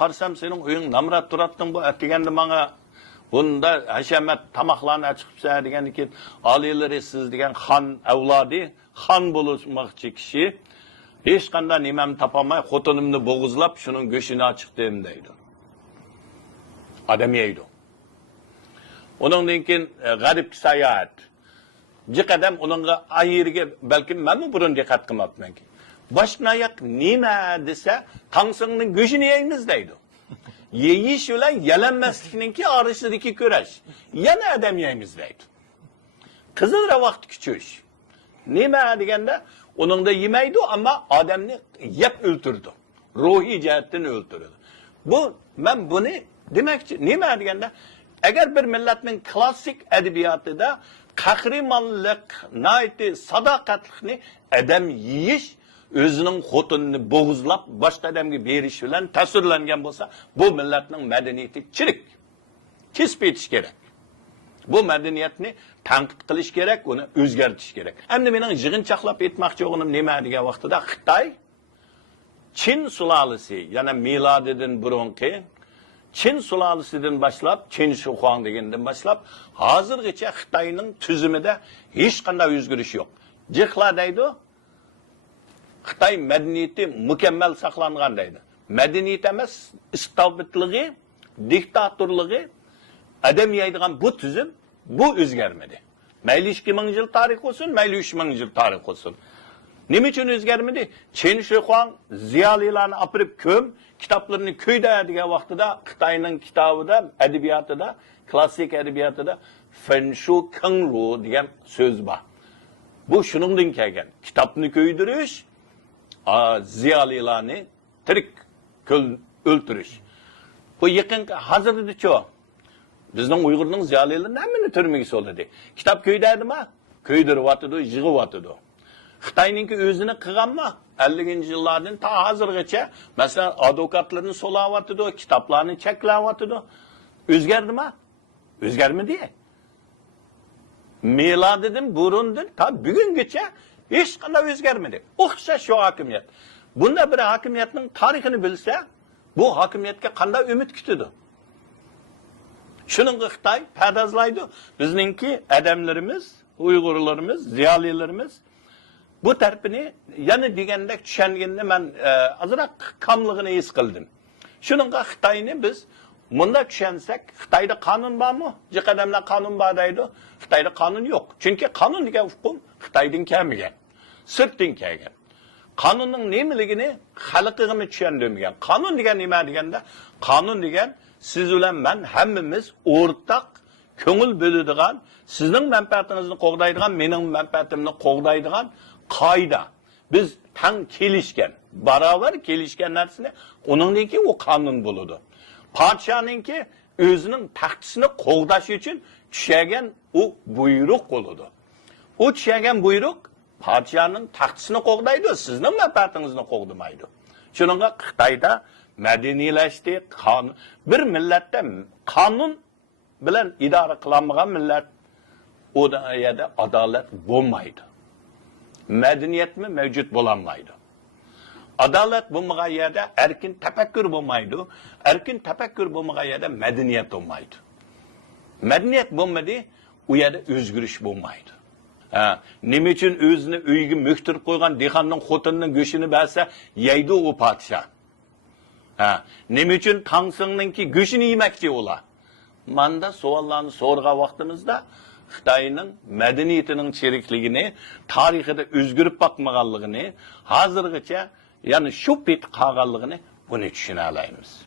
qarsam sening uying namrat turatding bu deganda menga bunda hashamat tamoqlarni chiqibsa degandan keyin oliylari siz degan xon avlodi, xon bo'lmoqchi kishi hech qanday nimam topolmay xotinimni bo'g'izlab shuning go'shini chiqdim deydi. Adam yeydi. Ondan keyin g'arib sayohat. Jiqadam uningga ayirga balkim men burun diqqat qilmabman. Boshqa yoq nima desa, tangsingning go'shini yeymiz deydi. Yeyish bilan yalanmaslikninki orasidagi kurash. Yana adam yeymiz deydi. Qizilra vaqt kuchish. Nima deganda, uningda yemaydi, ammo odamni yeb o'ltirdi. Ruhiy jihatdan o'ltirdi. Bu men buni demakchi, nima deganda, agar bir millatning klassik adabiyotida qahramonlik, nayti sadoqatlikni adam yeyish, o'zining xotinini bo'g'izlab boshqa odamga berish bilan ta'sirlangan bo'lsa, bu millatning madaniyati chirik. Kesib etish kerak. Bu madaniyatni tanqid qilish kerak, uni o'zgartirish kerak. Endi mening yig'inchoqlab aytmoqchi o'g'lim nima degan vaqtida Xitoy Chin sulolasi, yana milodidan burungi Chin sulolasidan boshlab, Chin Shuhuang degandan boshlab, hozirgacha Xitoyning tuzumida hech qanday o'zgarish yo'q. Jihla deydi, Xitoy madaniyati mukammal saqlangan deydi. Madaniyat emas, istobitligi, diktatorligi, adam yeydigan bu tuzum bu o'zgarmadi. Mayli 2000 yil tarix olsun, mayli 3000 yil tarix olsun. Nima uchun o'zgarmadi? Chen Shuhuang ziyolilarni apirib ko'm, kitoblarini ko'yda degan vaqtida Xitoyning kitobida, adabiyotida, klassik adabiyotida Fenshu Kengru degan so'z bor. Bu shuningdan kelgan. Kitobni ko'ydirish, ziyolilarni tirik o'ltirish. Bu yaqin hozirda-chi bizning Uyg'urning ziyolilarini hammani turmaga soladi. Kitob ko'ydadimi? Ko'ydiryapti, yig'yapti. Xitoyning o'zini qilganmi? 50-yillardan ta hozirgacha, masalan, advokatlarni so'layapti, kitoblarni cheklayapti. O'zgardimi? O'zgarmadi. Milodidan burundan ta bugungacha hech qanday o'zgarmadi. O'xshash shu hokimiyat. Bunda bir hokimiyatning tarixini bilsa, bu hokimiyatga qanday umid kutadi? Şunun Xitoy pardozlaydi. Bizningki adamlarimiz, Uyg'urlarimiz, ziyolilarimiz bu tarafini yana degandek tushanganda men azroq kamligini his qildim. Shuningga Xitoyni biz bunda tushunsak, Xitoyda qonun bormi? Jiqadamlar qonun bor deydi. Xitoyda qonun yo'q. Chunki qonun degan hukm Xitoydan kelmagan. Sirtdan kelgan. Qonunning nimaligini xalqiga tushundirmagan. Qonun degan nima deganda, qonun degan siz bilan men hammamiz o'rtaq ko'ngil bo'ladigan, sizning manfaatingizni qo'g'daydigan, mening manfaatimni qo'g'daydigan qoida. Biz tang kelishgan, barobar kelishgan narsani uningdan keyin u qonun bo'ladi. Podshoninki o'zining taxtisini qo'g'dash uchun tushagan u buyruq bo'ladi. U tushagan buyruq podshoning taxtisini qo'g'daydi, sizning manfaatingizni qo'g'damaydi. Shuningga Xitoyda madaniyleşti, kanun. Bir millette kanun bilen idare kılanmayan millet o da yerde adalet bulmaydı. Medeniyet mi mevcut bulanmaydı. Adalet bulmayan yerde erkin tefekkür bulmaydı. Erkin tefekkür bulmayan yerde medeniyet olmaydı. Medeniyet bulmadı, o yerde özgürlük bulmaydı. Nima için özünü uygu müktür koygan dehqonning xotinning go'shini bersa, yeydi o podshoh. Nima uchun tangsingninki go'shini yemoqchi ular? Manda savollarni so'rgan vaqtimizda Xitoyning madaniyatining chirikligini, tarixida o'zgarib boqmaganligini, hozirgacha, ya'ni shu pet qolganligini buni tushuna olamiz.